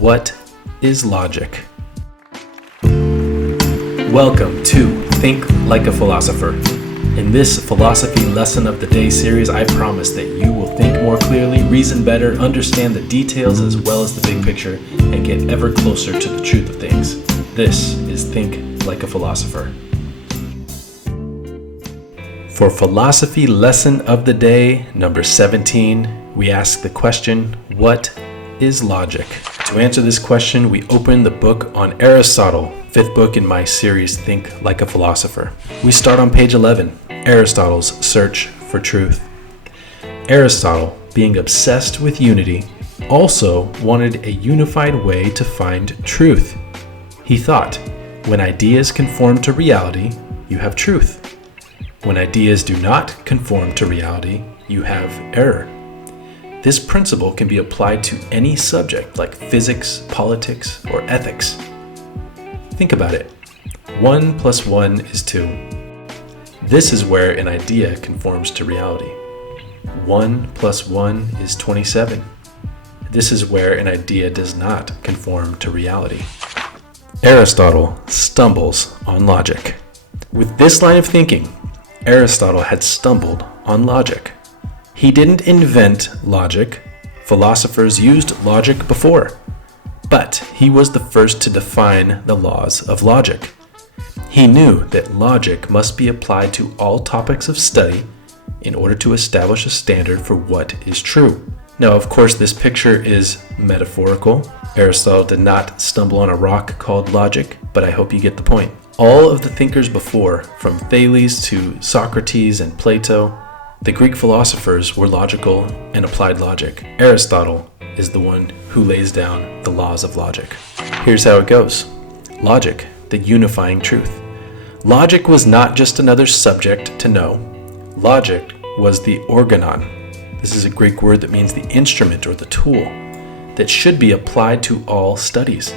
What is logic? Welcome to Think Like a Philosopher. In this philosophy lesson of the day series, I promise that you will think more clearly, reason better, understand the details as well as the big picture, and get ever closer to the truth of things. This is Think Like a Philosopher. For philosophy lesson of the day, number 17, we ask the question, what is logic? To answer this question, we open the book on Aristotle, fifth book in my series, Think Like a Philosopher. We start on page 11, Aristotle's Search for Truth. Aristotle, being obsessed with unity, also wanted a unified way to find truth. He thought, when ideas conform to reality, you have truth. When ideas do not conform to reality, you have error. This principle can be applied to any subject like physics, politics, or ethics. Think about it. 1 + 1 is 2. This is where an idea conforms to reality. 1 + 1 is 27. This is where an idea does not conform to reality. Aristotle stumbles on logic. With this line of thinking, Aristotle had stumbled on logic. He didn't invent logic. Philosophers used logic before, but he was the first to define the laws of logic. He knew that logic must be applied to all topics of study in order to establish a standard for what is true. Now, of course, this picture is metaphorical. Aristotle did not stumble on a rock called logic, but I hope you get the point. All of the thinkers before, from Thales to Socrates and Plato, the Greek philosophers were logical and applied logic. Aristotle is the one who lays down the laws of logic. Here's how it goes. Logic, the unifying truth. Logic was not just another subject to know. Logic was the organon. This is a Greek word that means the instrument or the tool that should be applied to all studies.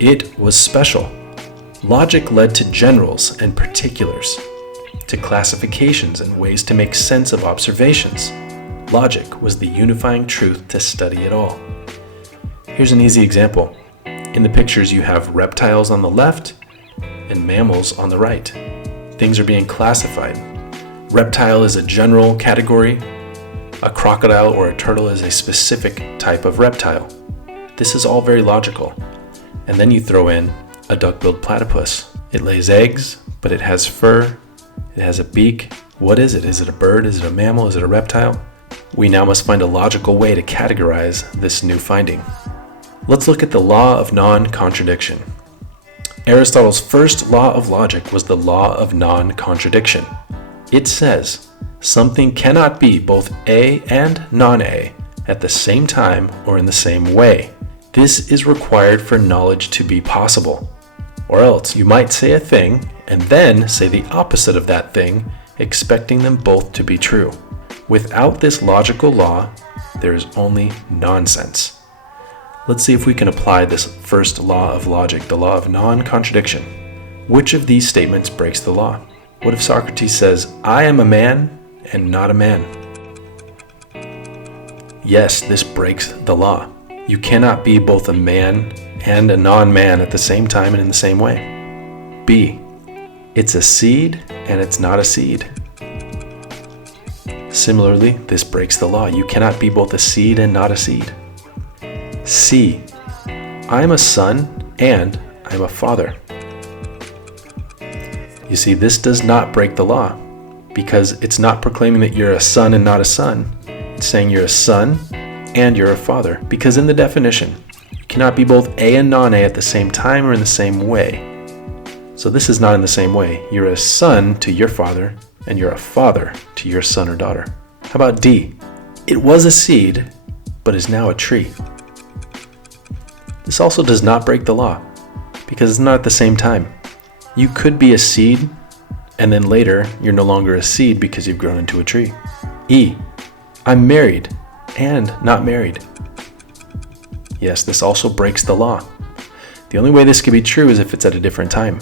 It was special. Logic led to generals and particulars, to classifications and ways to make sense of observations. Logic was the unifying truth to study it all. Here's an easy example. In the pictures you have reptiles on the left and mammals on the right. Things are being classified. Reptile is a general category. A crocodile or a turtle is a specific type of reptile. This is all very logical. And then you throw in a duck-billed platypus. It lays eggs, but it has fur. It has a beak. What is it? Is it a bird? Is it a mammal? Is it a reptile? We now must find a logical way to categorize this new finding. Let's look at the law of non-contradiction. Aristotle's first law of logic was the law of non-contradiction. It says, something cannot be both A and non-A at the same time or in the same way. This is required for knowledge to be possible. Or else you might say a thing and then say the opposite of that thing, expecting them both to be true. Without this logical law, there is only nonsense. Let's see if we can apply this first law of logic, the law of non-contradiction. Which of these statements breaks the law? What if Socrates says, I am a man and not a man? Yes, this breaks the law. You cannot be both a man and a non-man at the same time and in the same way. B, it's a seed and it's not a seed. Similarly, this breaks the law. You cannot be both a seed and not a seed. C, I'm a son and I'm a father. You see, this does not break the law because it's not proclaiming that you're a son and not a son. It's saying you're a son and you're a father, because in the definition, you cannot be both A and non-A at the same time or in the same way. So this is not in the same way. You're a son to your father, and you're a father to your son or daughter. How about D? It was a seed, but is now a tree. This also does not break the law, because it's not at the same time. You could be a seed, and then later, you're no longer a seed because you've grown into a tree. E, I'm married and not married. Yes, this also breaks the law. The only way this could be true is if it's at a different time.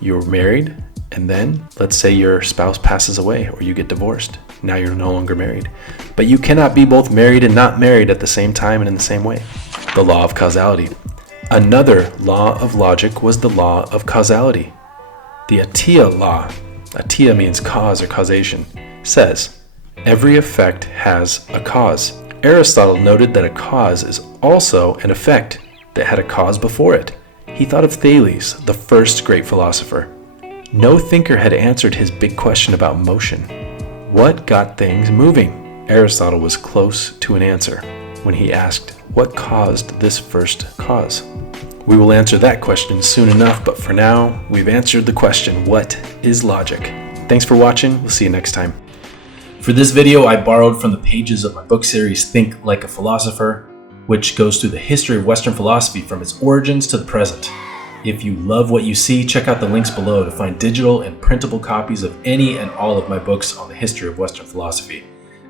You're married, and then, let's say your spouse passes away or you get divorced. Now you're no longer married. But you cannot be both married and not married at the same time and in the same way. the law of causality. Another law of logic was the law of causality. The T.E.A.P law, T.E.A.P means cause or causation, says every effect has a cause. Aristotle noted that a cause is also an effect that had a cause before it. He thought of Thales, the first great philosopher. No thinker had answered his big question about motion. What got things moving? Aristotle was close to an answer when he asked, what caused this first cause? We will answer that question soon enough, but for now, we've answered the question, what is logic? Thanks for watching. We'll see you next time. For this video, I borrowed from the pages of my book series, Think Like a Philosopher, which goes through the history of Western philosophy from its origins to the present. If you love what you see, check out the links below to find digital and printable copies of any and all of my books on the history of Western philosophy.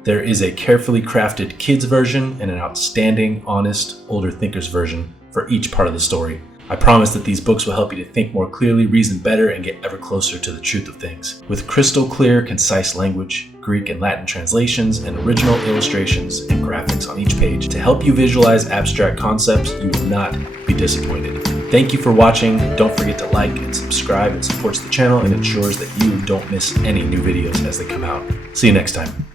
There is a carefully crafted kids version and an outstanding, honest, older thinkers version for each part of the story. I promise that these books will help you to think more clearly, reason better, and get ever closer to the truth of things. With crystal clear, concise language, Greek and Latin translations, and original illustrations and graphics on each page to help you visualize abstract concepts, you will not be disappointed. Thank you for watching. Don't forget to like and subscribe. It supports the channel and ensures that you don't miss any new videos as they come out. See you next time.